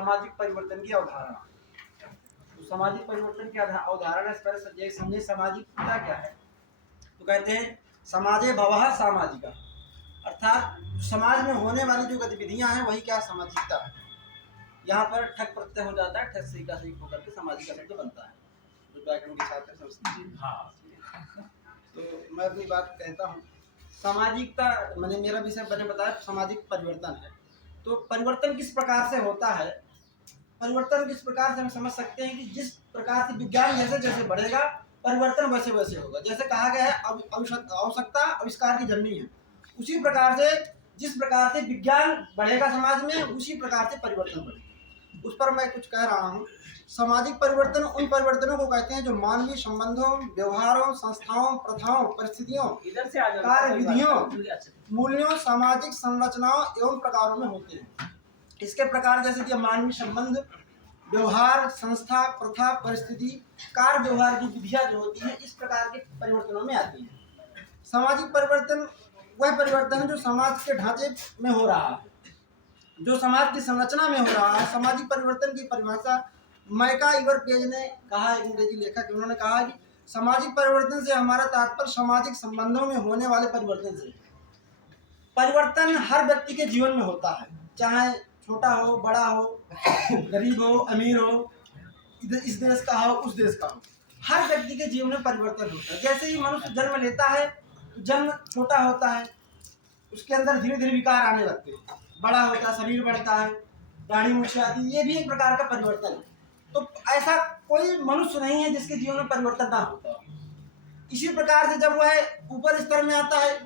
सामाजिक परिवर्तन की अवधारणा। तो सामाजिक परिवर्तन की अवधारणा से पहले ये समझे सामाजिकता क्या है। तो कहते हैं समाजे भवः सामाजिका, अर्थात समाज में होने वाली जो गतिविधियां हैं वही क्या सामाजिकता है। यहाँ पर ठक प्रत्यय हो जाता है, ठक से का से होकर के सामाजिक का शब्द बनता है। जो व्याकरण के छात्र समझते हाँ। तो मैं अपनी बात कहता हूँ। सामाजिकता मैंने मेरा विषय मैंने बताया सामाजिक परिवर्तन है। तो परिवर्तन किस प्रकार से होता है, परिवर्तन किस प्रकार से हम समझ सकते हैं कि जिस प्रकार से विज्ञान जैसे जैसे बढ़ेगा परिवर्तन वैसे वैसे होगा। जैसे कहा गया है आवश्यकता आविष्कार की जननी है, उसी प्रकार से जिस प्रकार से विज्ञान बढ़ेगा समाज में उसी प्रकार से परिवर्तन बढ़ेगा। उस पर मैं कुछ कह रहा हूँ। सामाजिक परिवर्तन उन परिवर्तनों को कहते हैं जो मानवीय संबंधों, व्यवहारों, संस्थाओं, प्रथाओं, परिस्थितियों, कार्य विधियों, मूल्यों, सामाजिक संरचनाओं एवं प्रकारों में होते हैं। इसके प्रकार जैसे कि मानवीय संबंध, व्यवहार, संस्था, प्रथा, परिस्थिति, कार्य व्यवहार की विधियां जो होती हैं इस प्रकार के परिवर्तनों में आती हैं। सामाजिक परिवर्तन वह परिवर्तन है जो समाज के ढांचे में हो रहा है, जो समाज की संरचना में हो रहा है। सामाजिक परिवर्तन की परिभाषा माइका इवरपेज ने कहा, एक अंग्रेजी लेखक, उन्होंने कहा कि सामाजिक परिवर्तन से हमारा तात्पर्य सामाजिक संबंधों में होने वाले परिवर्तन से। परिवर्तन हर व्यक्ति के जीवन में होता है, चाहे छोटा हो, बड़ा हो, गरीब हो, अमीर हो, इस देश का हो, उस देश का हो, हर व्यक्ति के जीवन में परिवर्तन होता है। जैसे ही मनुष्य जन्म लेता है, जन्म छोटा होता है, उसके अंदर धीरे धीरे विकार आने लगते हैं, बड़ा होता है, शरीर बढ़ता है, दाढ़ी मूछ आती है, ये भी एक प्रकार का परिवर्तन है। तो ऐसा कोई मनुष्य नहीं है जिसके जीवन में परिवर्तन ना होता। इसी प्रकार से जब वह ऊपर स्तर में आता है,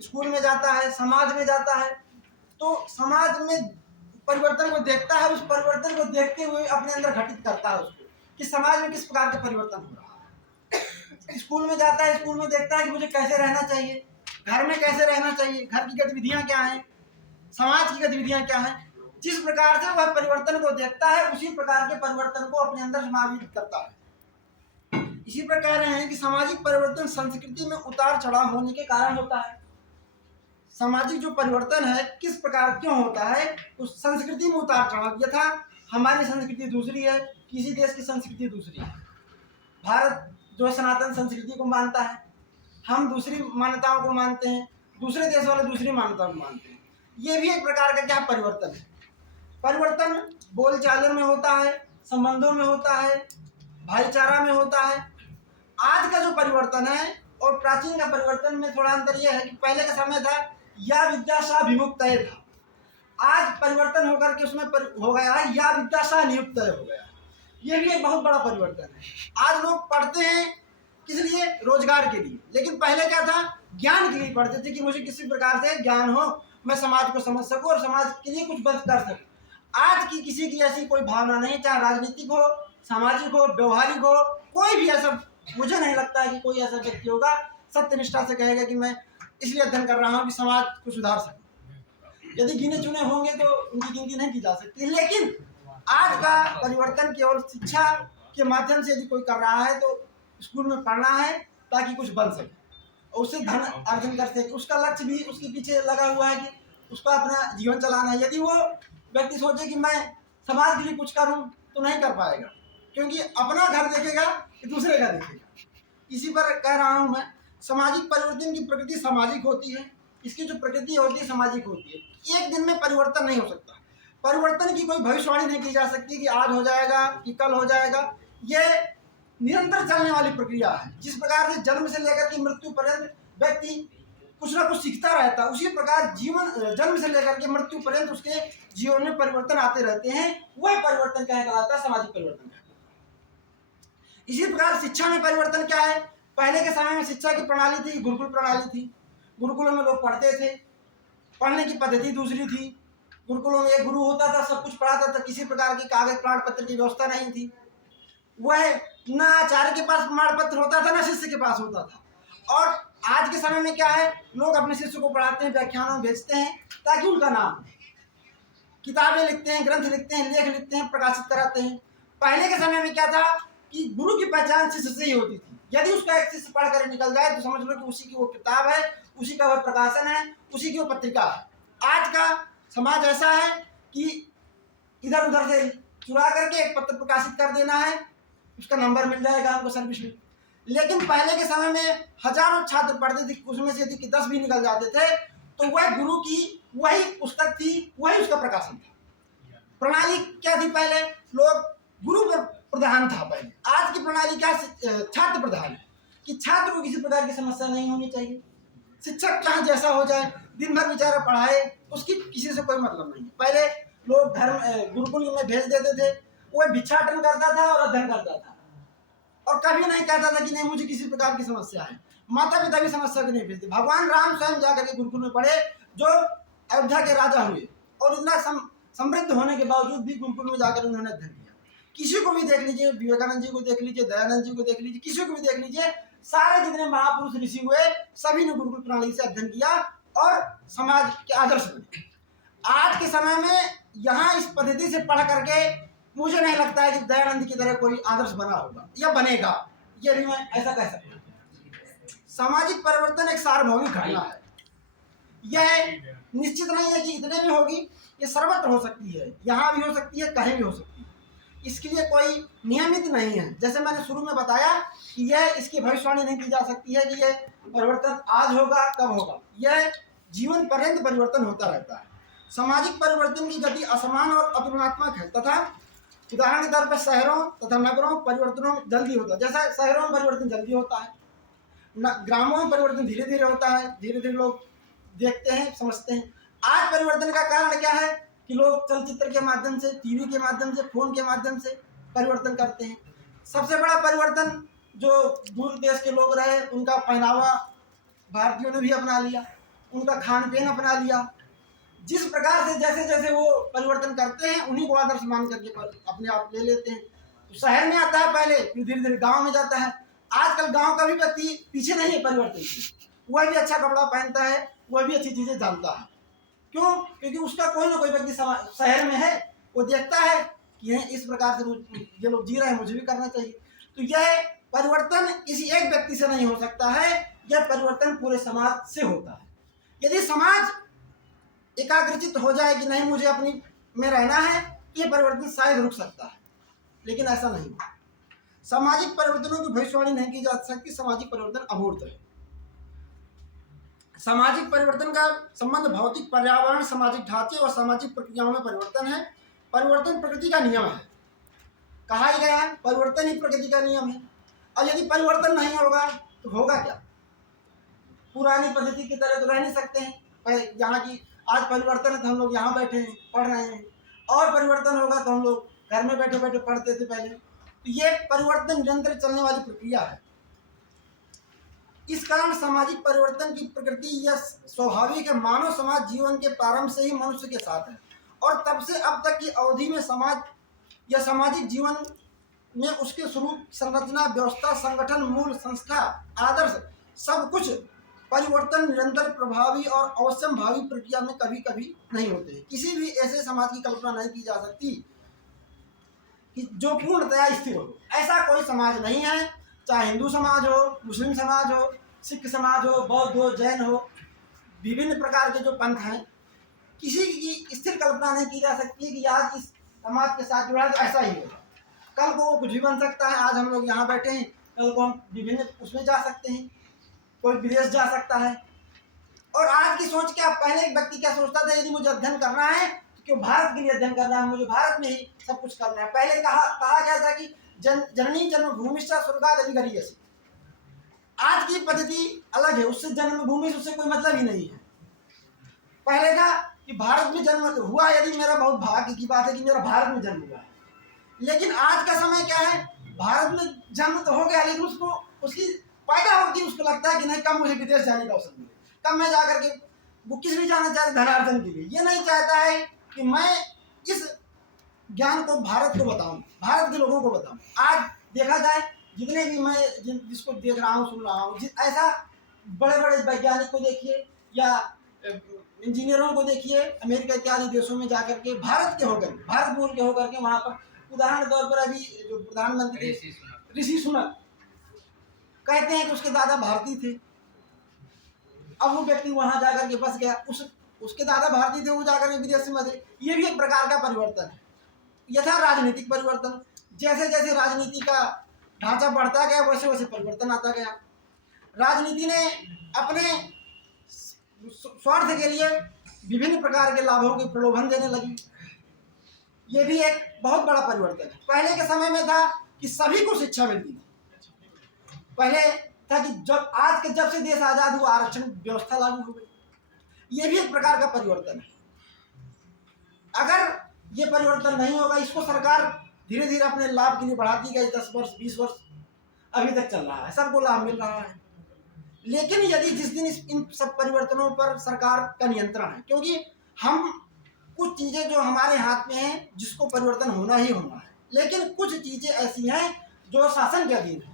स्कूल में जाता है, समाज में जाता है, तो समाज में परिवर्तन को देखता है, उस परिवर्तन को देखते हुए अपने अंदर घटित करता है उसको कि समाज में किस प्रकार का परिवर्तन हो रहा है। स्कूल में जाता है, स्कूल में देखता है कि मुझे कैसे रहना चाहिए, घर में कैसे रहना चाहिए, घर की गतिविधियां क्या हैं, समाज की गतिविधियां क्या हैं। जिस प्रकार से वह परिवर्तन को देखता है उसी प्रकार के परिवर्तन को अपने अंदर समावित करता है। इसी प्रकार है कि सामाजिक परिवर्तन संस्कृति में उतार चढ़ाव होने के कारण होता है। सामाजिक जो परिवर्तन है किस प्रकार क्यों होता है, उस संस्कृति में उतार चढ़ाव। यथा हमारी संस्कृति दूसरी है, किसी देश की संस्कृति दूसरी है। भारत जो सनातन संस्कृति को मानता है, हम दूसरी मान्यताओं को मानते हैं, दूसरे देश वाले दूसरी मान्यताओं को मानते हैं। ये भी एक प्रकार का क्या परिवर्तन है। परिवर्तन बोलचाल में होता है, संबंधों में होता है, भाईचारा में होता है। आज का जो परिवर्तन है और प्राचीन का परिवर्तन में थोड़ा अंतर यह है कि पहले का समय था या विद्या सा विमुक्त था, आज परिवर्तन होकर के उसमें हो गया है या विद्या सा नियुक्त हो गया। ये भी एक बहुत बड़ा परिवर्तन है। आज लोग पढ़ते हैं किस लिए, रोजगार के लिए, लेकिन पहले क्या था, ज्ञान के लिए पढ़ते थे कि मुझे किसी प्रकार से ज्ञान हो, मैं समाज को समझ सकूं और समाज के लिए कुछ बंद कर सकूं। आज की किसी की ऐसी कोई भावना नहीं, चाहे राजनीतिक हो, सामाजिक हो, व्यवहारिक हो, कोई भी ऐसा मुझे नहीं लगता है कि कोई ऐसा व्यक्ति होगा सत्यनिष्ठा से कहेगा कि मैं इसलिए अध्ययन कर रहा हूँ कि समाज को सुधार सकूं। यदि गिने चुने होंगे तो उनकी गिनती नहीं की जा सकती, लेकिन आज का परिवर्तन केवल शिक्षा के माध्यम से यदि कोई कर रहा है तो स्कूल में पढ़ना है ताकि कुछ बन सके और उससे धन अर्जन कर सके। उसका लक्ष्य भी उसके पीछे लगा हुआ है कि उसको अपना जीवन चलाना है। यदि वो व्यक्ति सोचे कि मैं समाज के लिए कुछ करूं तो नहीं कर पाएगा, क्योंकि अपना घर देखेगा कि दूसरे का देखेगा। इसी पर कह रहा हूं मैं, सामाजिक परिवर्तन की प्रकृति सामाजिक होती है, इसकी जो प्रकृति होती है सामाजिक होती है। एक दिन में परिवर्तन नहीं हो सकता, परिवर्तन की कोई भविष्यवाणी नहीं की जा सकती कि आज हो जाएगा कि कल हो जाएगा। ये निरंतर चलने वाली प्रक्रिया है। जिस प्रकार से जन्म से लेकर के मृत्यु पर्यंत व्यक्ति कुछ ना कुछ सीखता रहता है, उसी प्रकार जीवन जन्म से लेकर के मृत्यु पर्यंत उसके जीवन में परिवर्तन आते रहते हैं। वह परिवर्तन क्या कहलाता है, सामाजिक परिवर्तन। इसी प्रकार शिक्षा में परिवर्तन क्या है, पहले के समय में शिक्षा की प्रणाली थी, गुरुकुल प्रणाली थी। गुरुकुलों में लोग पढ़ते थे, पढ़ने की पद्धति दूसरी थी। गुरुकुलों में एक गुरु होता था, सब कुछ पढ़ाता था, किसी प्रकार की कागज प्रमाण पत्र की व्यवस्था नहीं थी। वह न आचार्य के पास प्रमाण पत्र होता था, न शिष्य के पास होता था। और आज के समय में क्या है, लोग अपने शिष्य को पढ़ाते हैं, व्याख्यानों भेजते हैं ताकि उनका नाम, किताबें लिखते हैं, ग्रंथ लिखते हैं, लेख लिखते हैं, प्रकाशित कराते हैं। पहले के समय में क्या था कि गुरु की पहचान शिष्य से ही होती थी। यदि उसका एक शिष्य पढ़ कर निकल जाए तो समझ लो कि उसी की वो किताब है, उसी का वह प्रकाशन है, उसी की वो पत्रिका है। आज का समाज ऐसा है कि इधर उधर से चुरा करके एक पत्र प्रकाशित कर देना है, उसका नंबर मिल जाएगा हमको सर्विस में। लेकिन पहले के समय में हजारों छात्र पढ़ते थे, उसमें से यदि 10 भी निकल जाते थे तो वह गुरु की वही पुस्तक थी, वही उसका प्रकाशन था। प्रणाली क्या थी? पहले लोग गुरु पर प्रधान था पहले। आज की प्रणाली क्या? छात्र प्रधान है कि छात्र को किसी प्रकार की समस्या नहीं होनी चाहिए। शिक्षक चाहे जैसा हो जाए, दिन भर बेचारा पढ़ाए, उसकी किसी से कोई मतलब नहीं है। पहले लोग गुरुकुल में भेज देते थे, वो भिक्षाटन करता था और अध्ययन करता था, और कभी नहीं कहता था कि नहीं मुझे किसी प्रकार की समस्या है। माता पिता भी समस्या को नहीं भेजते। भगवान राम स्वयं जाकर के गुरुकुल में पढ़े, जो अयोध्या के राजा हुए, और इतना समृद्ध होने के बावजूद भी गुरुकुल में जाकर उन्होंने अध्ययन किया। किसी को भी देख लीजिए, विवेकानंद जी को देख लीजिए, दयानंद जी को देख लीजिए, किसी को भी देख लीजिए, सारे जितने महापुरुष ऋषि हुए सभी ने गुरुकुल प्रणाली से अध्ययन किया और समाज के आदर्श बने। आज के समय में यहाँ इस पद्धति से पढ़ करके मुझे नहीं लगता है कि दयानंद की तरह कोई आदर्श बना होगा या बनेगा, ये भी मैं ऐसा कह सकता हूँ। सामाजिक परिवर्तन एक सार्वभौमिक घटना है। यह निश्चित नहीं है कि इतने में होगी, ये सर्वत्र हो सकती है, यहाँ भी हो सकती है, कहीं भी हो सकती है। इसके लिए कोई नियमित नहीं है। जैसे मैंने शुरू में बताया कि यह इसकी भविष्यवाणी नहीं की जा सकती है कि यह परिवर्तन आज होगा कब होगा, यह जीवन पर्यंत परिवर्तन होता रहता है। सामाजिक परिवर्तन की गति असमान और अतुलनात्मक है तथा उदाहरण के तौर पर शहरों तथा नगरों परिवर्तनों जल्दी होता है। जैसा शहरों में परिवर्तन जल्दी होता है, ग्रामों में परिवर्तन धीरे धीरे होता है, धीरे धीरे लोग देखते हैं, समझते हैं। आज परिवर्तन का कारण क्या है कि लोग चलचित्र के माध्यम से, टीवी के माध्यम से, फोन के माध्यम से परिवर्तन करते हैं। सबसे बड़ा परिवर्तन जो दूर देश के लोग रहे, उनका पहनावा भारतीयों ने भी अपना लिया, उनका खान पीन अपना लिया। जिस प्रकार से जैसे जैसे वो परिवर्तन करते हैं, उन्हीं को आदर्श मान करके अपने आप ले लेते हैं। तो शहर में आता है पहले, फिर धीरे धीरे गाँव में जाता है। आजकल गाँव का भी व्यक्ति पीछे नहीं है परिवर्तन से, वह भी अच्छा कपड़ा पहनता है, वह भी अच्छी चीजें जानता है। क्यों? क्योंकि उसका कोई ना कोई व्यक्ति शहर में है, वो देखता है कि इस प्रकार से ये लोग जी रहे हैं, मुझे भी करना चाहिए। तो यह परिवर्तन किसी एक व्यक्ति से नहीं हो सकता है, यह परिवर्तन पूरे समाज से होता है। यदि समाज एकाग्रचित हो जाए कि नहीं मुझे अपनी में रहना है, तो यह परिवर्तन शायद रुक सकता है, लेकिन ऐसा नहीं। सामाजिक परिवर्तनों की भविष्यवाणी नहीं की जा सकती। सामाजिक परिवर्तन अमूर्त है। सामाजिक परिवर्तन का संबंध भौतिक पर्यावरण, सामाजिक ढांचे और सामाजिक प्रक्रियाओं में परिवर्तन है। परिवर्तन प्रकृति का नियम है, कहा ही गया है, परिवर्तन ही प्रकृति का नियम है। और यदि परिवर्तन नहीं होगा तो होगा क्या? पुरानी पद्धति की तरह तो रह नहीं सकते हैं। यहाँ की आज परिवर्तन है तो हम लोग यहाँ बैठे हैं, पढ़ रहे हैं, और परिवर्तन होगा तो हम लोग घर में बैठे बैठे पढ़ते थे पहले। तो ये परिवर्तन निरंतर चलने वाली प्रक्रिया है। इस कारण सामाजिक परिवर्तन की प्रकृति या स्वाभाविक है। मानव समाज जीवन के प्रारंभ से ही मनुष्य के साथ है, और तब से अब तक की अवधि में समाज या सामाजिक जीवन में उसके स्वरूप, संरचना, व्यवस्था, संगठन, मूल, संस्था, आदर्श, सब कुछ परिवर्तन निरंतर, प्रभावी और अवश्यम भावी प्रक्रिया में कभी कभी नहीं होते। किसी भी ऐसे समाज की कल्पना नहीं की जा सकती कि जो पूर्णतया स्थिर हो। ऐसा कोई समाज नहीं है, चाहे हिंदू समाज हो, मुस्लिम समाज हो, सिख समाज हो, बौद्ध हो, जैन हो, विभिन्न प्रकार के जो पंथ हैं, किसी की स्थिर कल्पना नहीं की जा सकती है कि आज इस समाज के साथ जुड़ा है तो ऐसा ही होगा। कल को वो कुछ भी बन सकता है। आज हम लोग यहाँ बैठे हैं, कल को हम विभिन्न उसमें जा सकते हैं, कोई विदेश जा सकता है। और आज की सोच क्या, पहले एक व्यक्ति क्या सोचता था, यदि मुझे अध्ययन करना है तो क्यों भारत के लिए अध्ययन करना है, मुझे भारत में ही सब कुछ करना है। पहले कहा गया था कि जननी जन्मभूमिश्च स्वर्गादपि। आज की पद्धति अलग है, उससे जन्मभूमि से उससे कोई मतलब ही नहीं है। पहले था कि भारत में जन्म हुआ, यदि मेरा बहुत भाग्य की बात है कि मेरा भारत में जन्म हुआ है। लेकिन आज का समय क्या है, भारत में जन्म तो हो गया, लेकिन उसको उसकी पैदा होती है, उसको लगता है कि नहीं कब मुझे विदेश जाने का अवसर मिले, कब मैं जाकर के, वो किस भी जाना चाहता है धनार्जन के लिए। ये नहीं चाहता है कि मैं इस ज्ञान को भारत को बताऊं, भारत के लोगों को बताऊं। आज देखा जाए जितने भी मैं जिसको देख रहा हूँ, सुन रहा हूँ, ऐसा बड़े बड़े वैज्ञानिक को देखिए या इंजीनियरों को देखिए, अमेरिका इत्यादि देशों में जाकर के भारत के होकर, भारत मूल के होकर के वहाँ पर, उदाहरण के तौर पर अभी जो प्रधानमंत्री ऋषि सुनक कहते हैं कि उसके दादा भारतीय थे। अब वो व्यक्ति वहां जाकर के बस गया, उसके दादा भारतीय थे, वो जाकर के विदेश में बसे। ये भी एक प्रकार का परिवर्तन है। यथा राजनीतिक परिवर्तन, जैसे जैसे राजनीति का ढांचा बढ़ता गया वैसे वैसे परिवर्तन आता गया। राजनीति ने अपने स्वार्थ के लिए विभिन्न प्रकार के लाभों के प्रलोभन देने लगी। ये भी एक बहुत बड़ा परिवर्तन है। पहले के समय में था कि सभी को शिक्षा मिलती थी। पहले था कि जब से देश आजाद हुआ आरक्षण व्यवस्था लागू हो गई। ये भी एक प्रकार का परिवर्तन है। अगर ये परिवर्तन नहीं होगा, इसको सरकार धीरे धीरे अपने लाभ के लिए बढ़ाती गई, 10 वर्ष 20 वर्ष अभी तक चल रहा है, सबको लाभ मिल रहा है। लेकिन यदि जिस दिन इन सब परिवर्तनों पर सरकार का नियंत्रण है, क्योंकि हम कुछ चीजें जो हमारे हाथ में हैं जिसको परिवर्तन होना ही होना है, लेकिन कुछ चीजें ऐसी हैं जो शासन के अधीन है।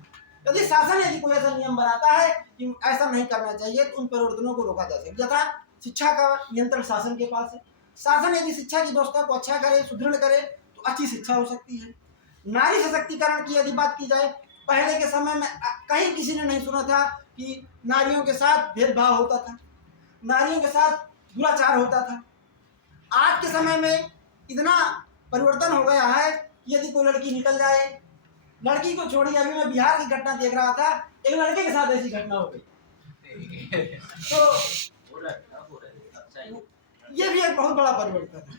यदि कोई ऐसा नियम बनाता है कि ऐसा नहीं करना चाहिए तो उन परिवर्तनों को रोका जा सकता है। यथा शिक्षा का नियंत्रण शासन के पास है। शासन यदि शिक्षा की व्यवस्था को अच्छा करे, सुदृढ़ करे तो अच्छी शिक्षा हो सकती है। नारी सशक्तिकरण की यदि बात की जाए, पहले के समय में कहीं किसी ने नहीं सुना था कि नारियों के साथ भेदभाव होता था, नारियों के साथ दुराचार होता था। आज के समय में इतना परिवर्तन हो गया है कि यदि कोई लड़की निकल जाए, लड़की को छोड़िए, अभी मैं बिहार की घटना देख रहा था, एक लड़के के साथ ऐसी घटना हो गई। तो ये भी एक बहुत बड़ा परिवर्तन है।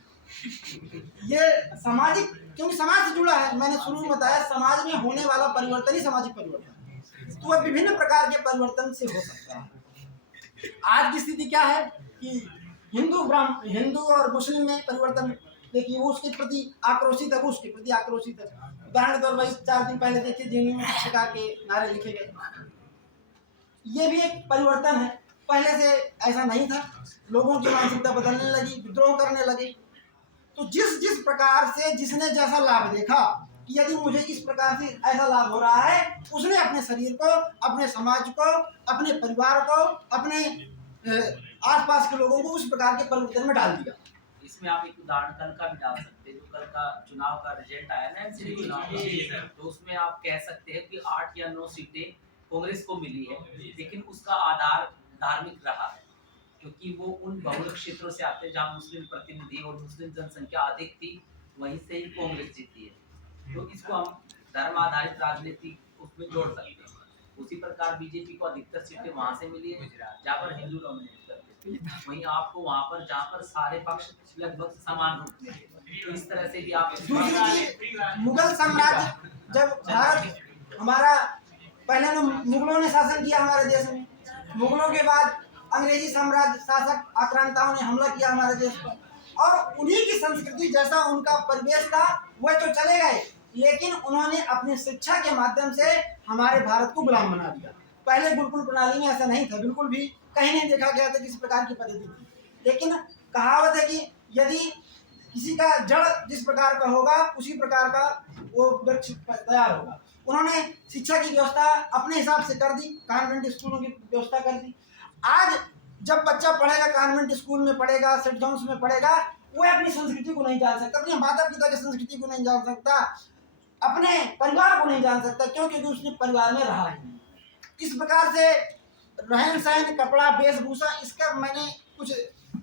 ये सामाजिक, क्योंकि समाज से जुड़ा है। मैंने शुरू में बताया समाज में होने वाला परिवर्तन ही सामाजिक परिवर्तन है। तो वह विभिन्न प्रकार के परिवर्तन से हो सकता है। आज की स्थिति क्या है कि हिंदू और मुस्लिम में परिवर्तन देखिए, वो उसके प्रति आक्रोशित है, वो उसके प्रति आक्रोशित है। उदाहरण के तौर पर 4 दिन पहले देखिए जेएनयू में शिक्षा के नारे लिखे गए। ये भी एक परिवर्तन है। पहले से ऐसा नहीं था, लोगों की मानसिकता बदलने लगी, विद्रोह करने लगे। तो जिस प्रकार से जिसने जैसा लाभ देखा कि यदि मुझे इस प्रकार से ऐसा लाभ हो रहा है, उसने अपने शरीर को, अपने समाज को, अपने परिवार को, अपने आसपास के लोगों को उस प्रकार के परिवर्तन में डाल दिया। इसमें आप एक उदाहरण कल का भी डाल सकते हैं। जो कल का चुनाव का रिजल्ट आया ना, एमसीडी चुनाव का, तो उसमें आप कह सकते हैं कि 8 या 9 सीटें कांग्रेस को मिली है, लेकिन उसका आधार धार्मिक रहा है, क्योंकि वो उन बहुल क्षेत्रों से आते हैं जहाँ मुस्लिम प्रतिनिधि और मुस्लिम जनसंख्या अधिक थी, वहीं से ही कांग्रेस जीती है। तो इसको हम धर्म आधारित राजनीति उसमें जोड़ सकते हैं। उसी प्रकार बीजेपी को अधिकतर सीटें वहां से मिली है जहाँ पर हिंदू डोमिनेट करते थे, वहीं आपको वहां पर जहाँ पर सारे पक्ष लगभग समान रूप में थे। तो इस तरह से भी आप मुगल साम्राज्य, जब भारत हमारा पहले मुगलों ने शासन किया हमारे देश में, मुगलों के बाद अंग्रेजी साम्राज्य शासक आक्रांताओं ने हमला किया हमारे देश पर, और उन्हीं की संस्कृति जैसा उनका परिवेश था वह तो चले गए, लेकिन उन्होंने अपनी शिक्षा के माध्यम से हमारे भारत को गुलाम बना दिया। पहले गुरुकुल प्रणाली में ऐसा नहीं था, बिल्कुल भी कहीं नहीं देखा गया था किसी प्रकार की पद्धति थी। लेकिन कहावत है कि यदि किसी का जड़ जिस प्रकार का होगा उसी प्रकार का वो वृक्ष तैयार होगा। उन्होंने शिक्षा की व्यवस्था अपने हिसाब से कर दी, कॉन्वेंट स्कूलों की व्यवस्था कर दी। आज जब बच्चा पढ़ेगा, कॉन्वेंट स्कूल में पढ़ेगा, सेंट जॉन्स में पढ़ेगा, वो अपनी संस्कृति को नहीं जान सकता, अपने माता पिता की संस्कृति को नहीं जान सकता, अपने परिवार को नहीं जान सकता। क्यों? क्योंकि उसने परिवार में रहा ही नहीं। इस प्रकार से रहन सहन, कपड़ा, वेशभूषा, इसका मैंने कुछ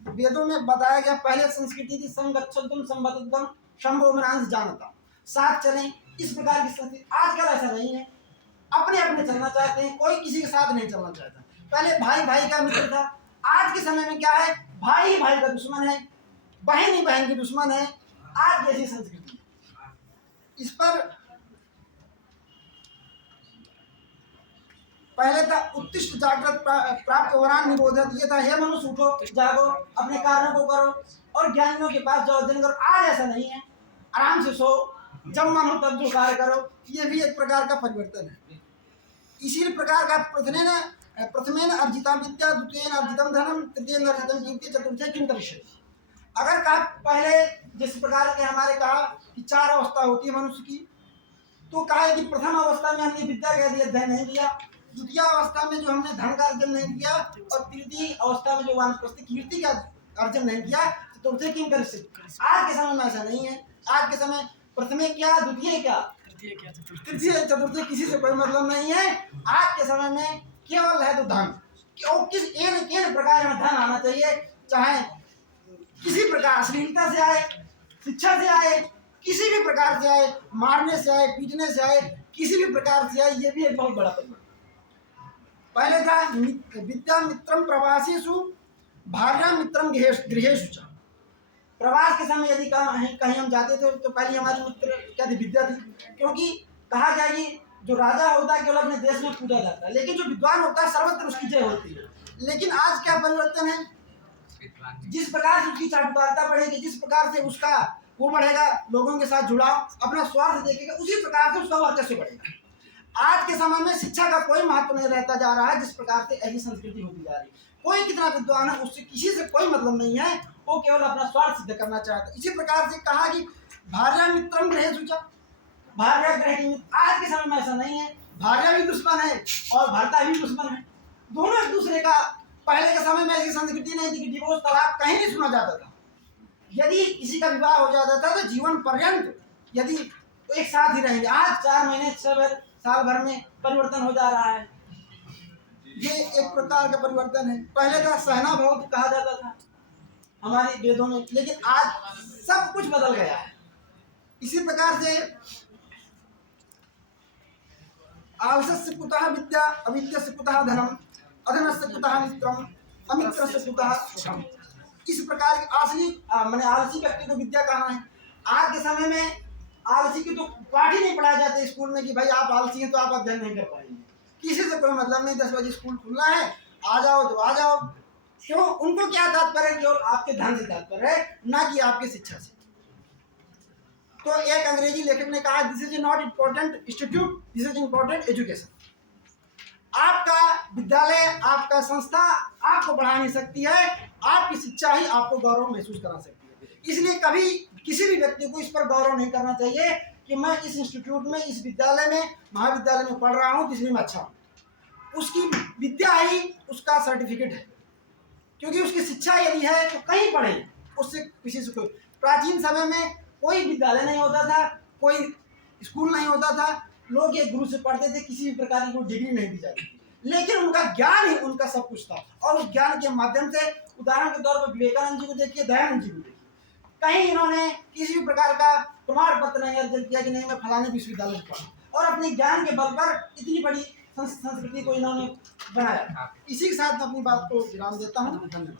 वेदों में बताया गया। पहले संस्कृति थी संगच्छन्तुम संबद्धम शंभो मनांस जानता, साथ चलें, इस प्रकार की संस्कृति। आजकल ऐसा नहीं है, अपने अपने चलना चाहते हैं, कोई किसी के साथ नहीं चलना चाहता। पहले भाई भाई का मित्र था, आज के समय में क्या है, भाई ही भाई का दुश्मन है, बहन ही बहन की दुश्मन है। आज जैसी संस्कृति, इस पर पहले था उत्तिष्ठ जागृत प्राप्त वरान निबोधत, ये था हे मनुष्य उठो जागो, अपने कार्यों को करो और ज्ञानियों के पास जाओ अध्ययन करो। आज ऐसा नहीं है, आराम से सो, जब मन हो तब जो कार्य करो। ये भी एक प्रकार का परिवर्तन है। इसी प्रकार का प्रथमेन अर्जिता विद्या, द्वितीयेन अर्जितम धनम, तृतीयेन अर्जितम कीर्ति, चतुर्थे किम करिष्यति। अगर कहा पहले जिस प्रकार के हमारे कहा कि 4 अवस्था होती है मनुष्य की, तो कहा कि प्रथम अवस्था में हमने विद्या का यदि अध्ययन नहीं किया, द्वितीय अवस्था में जो हमने धन का अर्जन नहीं किया, और तृतीय अवस्था में जो वानप्रस्थ कीर्ति का अर्जन नहीं किया, चतुर्थे किम करिष्यति। आज के समय में ऐसा नहीं है। आज के समय प्रथमे क्या, द्वितीय क्या, तृतीय चतुर्थी किसी से कोई मतलब नहीं है। आज के समय में केवल है तो धन, किस एक प्रकार में धन आना चाहिए, चाहे किसी प्रकार अश्लीलता से आए, शिक्षा से आए, किसी भी प्रकार से आए, मारने से आए, पीटने से आए, किसी भी प्रकार से आए, ये भी एक बहुत बड़ा परिवर्तन। पहले था विद्या मित्रम प्रवासीसु भार्या मित्रम गृहेषु च। प्रवास के समय यदि कहीं हम जाते थे तो पहले हमारी मित्र क्या थी, विद्या थी, क्योंकि कहा गया कि जो राजा होता है केवल अपने देश में पूजा जाता है, लेकिन जो विद्वान होता है सर्वत्र उसकी जय होती है। लेकिन आज क्या परिवर्तन है, जिस प्रकार से उसकी चाटुकारिता बढ़ेगी, जिस प्रकार से उसका वो बढ़ेगा, लोगों के साथ जुड़ाव, अपना स्वार्थ देखेगा, उसी प्रकार से उसका वर्चस्व बढ़ेगा। आज के समय में शिक्षा का कोई महत्व नहीं रहता जा रहा है, जिस प्रकार से ऐसी संस्कृति होती जा रही है। कोई कितना विद्वान है उससे किसी से कोई मतलब नहीं है, वो केवल अपना स्वार्थ सिद्ध करना चाहता है। इसी प्रकार से कहा कि भार्या मित्रम गृहेषु च, भार्या ग्रह की मित्र। आज के समय में ऐसा नहीं है, भार्या भी दुश्मन है और भर्ता भी दुश्मन है, दोनों एक दूसरे का। पहले के समय में ऐसी संस्कृति नहीं थी कि डिवोर्स तलाक कहीं नहीं सुना जाता था। यदि किसी का विवाह हो जाता था तो जीवन पर्यंत यदि तो एक साथ ही रहेंगे। आज 4 महीने 6 साल भर में परिवर्तन हो जा रहा है। ये एक प्रकार का परिवर्तन है। पहले का सहना बहुत कहा जाता था हमारे वेदों में, लेकिन आज सब कुछ बदल गया है। इसी प्रकार से आलस्य कुतः विद्या, अविद्यस्य कुतः धनम, अधनस्य कुतः मित्रम, अमित्रस्य कुतः सुखम। इस प्रकार की मैंने आलसी व्यक्ति को विद्या कहाँ है। आज के समय में आलसी की तो पाठ ही नहीं पढ़ाया जाता स्कूल में कि भाई आप आलसी हैं तो आप अध्ययन नहीं कर पाएंगे। किसी से कोई मतलब नहीं, 10 बजे स्कूल खुलना है, आ जाओ तो आ जाओ। क्यों? उनको क्या तात्पर्य है, केवल आपके धन से तात्पर्य है, ना कि आपकी शिक्षा से। तो एक अंग्रेजी लेखक ने कहा, this is not important institute, this is important education. आपका विद्यालय, आपका संस्था आपको बढ़ा नहीं सकती है, आपकी शिक्षा ही आपको गौरव महसूस करा सकती है। इसलिए कभी किसी भी व्यक्ति को इस पर गौरव नहीं करना चाहिए कि मैं इस इंस्टीट्यूट में, इस विद्यालय में, महाविद्यालय में पढ़ रहा हूँ इसलिए मैं अच्छा हूँ। उसकी विद्या ही उसका सर्टिफिकेट है, क्योंकि उसकी शिक्षा यदि है तो कहीं पढ़े, उससे किसी से कोई। प्राचीन समय में कोई विद्यालय नहीं होता था, कोई स्कूल नहीं होता था, लोग एक गुरु से पढ़ते थे, किसी भी प्रकार की कोई डिग्री नहीं दी जाती थी, लेकिन उनका ज्ञान ही उनका सब कुछ था। और उस ज्ञान के माध्यम से, उदाहरण के तौर पर विवेकानंद जी को देखिए, दयानंद जी को देखिए, कहीं इन्होंने किसी भी प्रकार का प्रमाण पत्र नहीं अर्जन किया कि नहीं मैं फलाने विश्वविद्यालय से पढ़ा, और अपने ज्ञान के बल पर इतनी बड़ी संस्कृति को इन्होंने बनाया। इसी के साथ मैं अपनी बात को विराम देता हूँ। धन्यवाद।